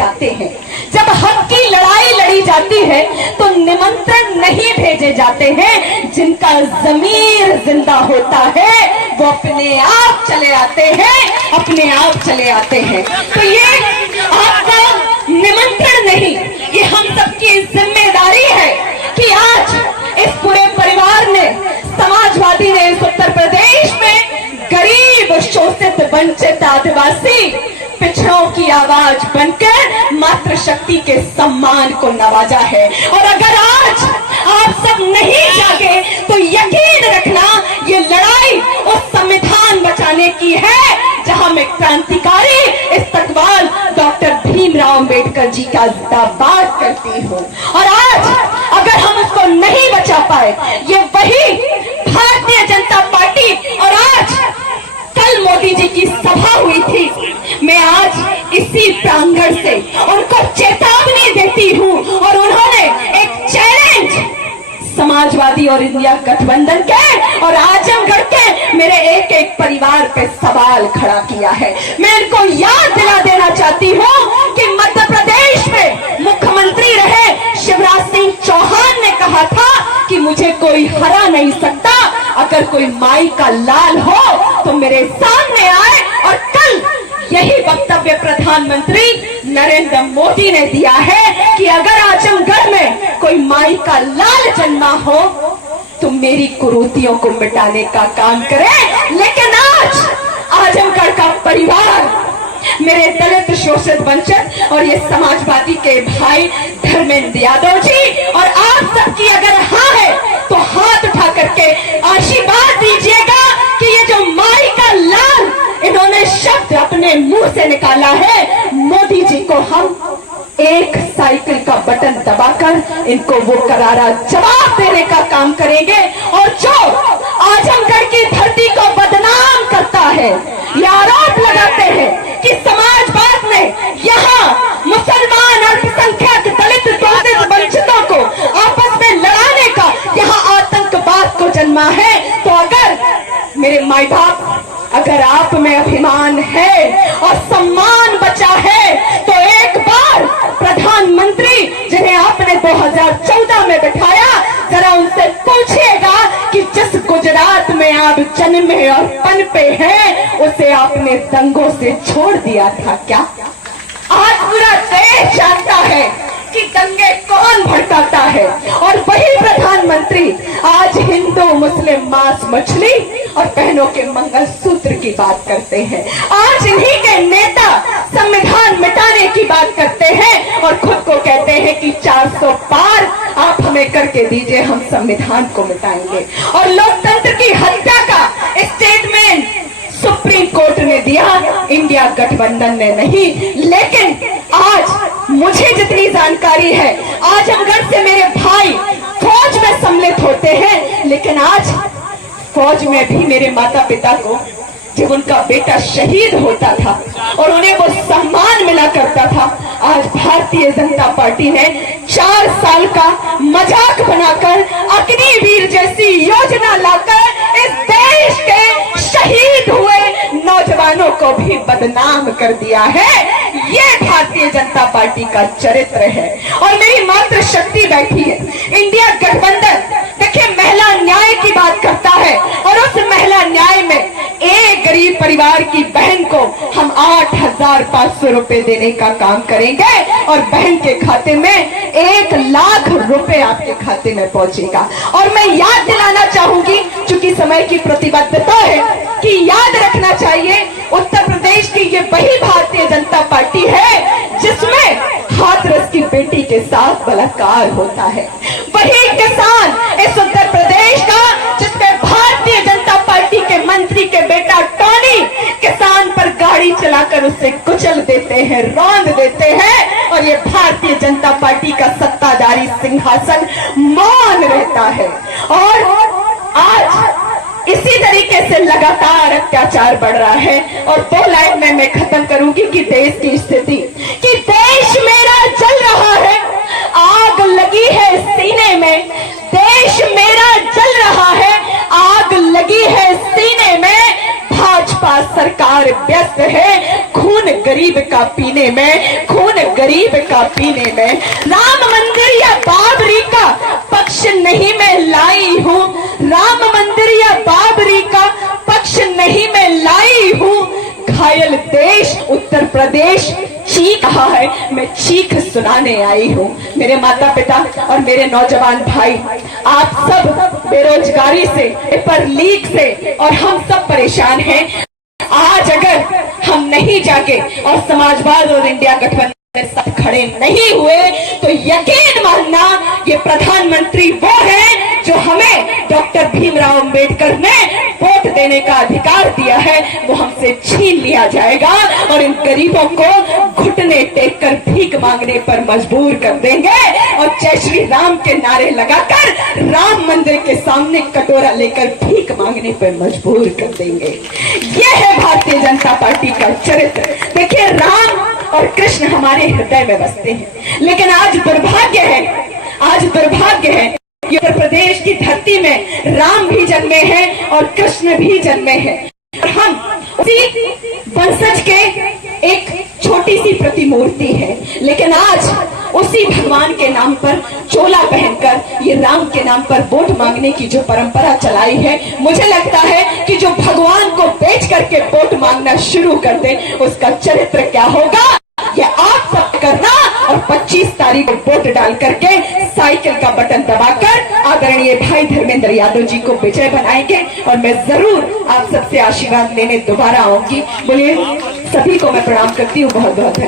जाते हैं, जब हक की लड़ाई लड़ी जाती है तो निमंत्रण नहीं भेजे जाते हैं। जिनका ज़मीर जिंदा होता है वो अपने आप चले आते हैं, अपने आप चले आते हैं। तो ये आपका निमंत्रण नहीं, ये हम सबकी जिम्मेदारी है कि आज इस पूरे परिवार ने, समाजवादी ने इस उत्तर प्रदेश में गरीब, शोषित, वंचित, आदिवासी, पिछड़ों की आवाज बनकर मातृशक्ति के सम्मान को नवाजा है। और अगर आज आप सब नहीं जागे तो यकीन रखना ये लड़ाई उस संविधान बचाने की है जहां मैं क्रांतिकारी इस्तकबाल डॉक्टर भीमराव अंबेडकर जी का जिंदाबाद करती हूँ। और आज अगर हम उसको नहीं बचा पाए, ये वही भारतीय जनता पार्टी, और आज कल मोदी जी की सभा हुई थी, मैं आज इसी प्रांगण से उनको चेतावनी देती हूँ। और उन्होंने एक चैलेंज समाजवादी और इंडिया गठबंधन के और आजमगढ़ के मेरे एक एक परिवार पे सवाल खड़ा किया है। मैं इनको याद दिला देना चाहती हूँ कि मध्य प्रदेश में मुख्यमंत्री रहे शिवराज सिंह चौहान ने कहा था कि मुझे कोई हरा नहीं सकता, अगर कोई माई का लाल हो तो मेरे सामने आए। और कल यही वक्तव्य प्रधानमंत्री नरेंद्र मोदी ने दिया है कि अगर आजमगढ़ में कोई माई का लाल जन्मा हो तो मेरी कुरीतियों को मिटाने का काम करे। लेकिन आज आजमगढ़ का परिवार, मेरे दलित, शोषित, वंचित और ये समाजवादी के भाई धर्मेंद्र यादव जी और आप सबकी अगर हाँ है तो हाथ उठा करके आशीर्वाद दीजिएगा कि ये जो माई का लाल इन्होंने शब्द अपने मुंह से निकाला है, मोदी जी को हम एक साइकिल का बटन दबाकर इनको वो करारा जवाब देने का काम करेंगे। और जो आजमगढ़ की धरती को बदनाम करता है, ये आरोप लगाते हैं कि समाजवाद में यहाँ मुसलमान, अल्पसंख्यक, दलित, वंचितों को आपस में लड़ाने का यहाँ आतंकवाद को जन्मा है। तो अगर मेरे माई बाप, अगर आप में अभिमान है और सम्मान बचा है तो एक बार प्रधानमंत्री जिन्हें आपने 2014 में बिठाया, जरा उनसे पूछिएगा कि जिस गुजरात में आप जन्मे और पनपे हैं उसे आपने दंगों से छोड़ दिया था क्या? आज पूरा देश जानता है कि दंगे कौन भड़काता है। और वही प्रधानमंत्री आज हिंदू, मुस्लिम, मांस, मछली और बहनों के मंगलसूत्र की बात करते हैं। आज इन्हीं के नेता संविधान मिटाने की बात करते हैं और खुद को कहते हैं कि 400 पार आप हमें करके दीजिए, हम संविधान को मिटाएंगे। और लोकतंत्र की हत्या का स्टेटमेंट सुप्रीम कोर्ट ने दिया, इंडिया गठबंधन ने नहीं। लेकिन आज मुझे जितनी जानकारी है, आजमगढ़ से मेरे भाई फौज में सम्मिलित होते हैं, लेकिन आज फौज में भी मेरे माता पिता को जब उनका बेटा शहीद होता था और उन्हें वो सम्मान मिला करता था, आज भारतीय जनता पार्टी ने 4 साल का मजाक बनाकर अग्निवीर जैसी योजना लाकर इस देश के शहीद हुए नौजवानों को भी बदनाम कर दिया है। ये भारतीय जनता पार्टी का चरित्र है। और मेरी मातृशक्ति बैठी है, इंडिया गठबंधन देखिए महिला न्याय की बात करता है और उस महिला न्याय में एक गरीब परिवार की बहन को हम 8,500 रुपए देने का काम करेंगे और बहन के खाते में 1 लाख रुपए आपके खाते में पहुंचेगा। और मैं याद दिलाना चाहूंगी, चूंकि समय की प्रतिबद्धता है, कि याद रखना चाहिए उत्तर प्रदेश की ये वही भारतीय जनता पार्टी है जिसमें हाथरस की बेटी के साथ बलात्कार होता है। वही किसान इस उत्तर प्रदेश का जिसमें भारतीय जनता पार्टी के मंत्री के बेटा टॉनी किसान पर गाड़ी चलाकर उससे कुचल देते हैं, रौंद देते हैं और ये भारतीय जनता पार्टी का सत्ताधारी सिंहासन मौन रहता है। और आज इसी तरीके से लगातार अत्याचार बढ़ रहा है। और 2 लाइन में मैं खत्म करूंगी कि देश की स्थिति, कि देश मेरा जल रहा है, आग लगी है सीने में, देश मेरा जल रहा है, आग लगी है सीने में, भाजपा सरकार व्यस्त है खून गरीब का पीने में, खून गरीब का पीने में। राम मंदिर या बाबरी का पक्ष नहीं मैं लाई हूँ, राम मंदिर या बाबरी का पक्ष नहीं मैं लाई हूँ। घायल देश उत्तर प्रदेश चीख रहा है, मैं चीख सुनाने आई हूँ। मेरे माता पिता और मेरे नौजवान भाई, आप सब बेरोजगारी से, पेपर लीक से और हम सब परेशान हैं। आज अगर हम नहीं जाके और समाजवाद और इंडिया गठबंधन में सब खड़े नहीं हुए तो यकीन मानना ये प्रधानमंत्री वो है जो हमें डॉक्टर भीमराव अंबेडकर ने वोट देने का अधिकार दिया है, वो हमसे छीन लिया जाएगा और इन गरीबों को घुटने टेक कर भीख मांगने पर मजबूर कर देंगे और जय श्री राम के नारे लगाकर राम मंदिर के सामने कटोरा लेकर भीख मांगने पर मजबूर कर देंगे। यह है भारतीय जनता पार्टी का चरित्र। देखिए, राम और कृष्ण हमारे हृदय में बसते हैं, लेकिन आज दुर्भाग्य है कि उत्तर प्रदेश की धरती में राम भी जन्मे हैं और कृष्ण भी जन्मे हैं और हम उसी वंशज के एक छोटी सी प्रतिमूर्ति है। लेकिन आज उसी भगवान के नाम पर चोला पहनकर ये राम के नाम पर वोट मांगने की जो परंपरा चलाई है, मुझे लगता है कि जो भगवान को बेच करके वोट मांगना शुरू कर दे उसका चरित्र क्या होगा ये आप सब करना और 25 तारीख को वोट डाल करके साइकिल का बटन दबाकर आदरणीय भाई धर्मेंद्र यादव जी को विजय बनाएंगे और मैं जरूर आप सबसे आशीर्वाद लेने दोबारा आऊंगी। बोलिए, सभी को मैं प्रणाम करती हूँ। बहुत बहुत धन्यवाद।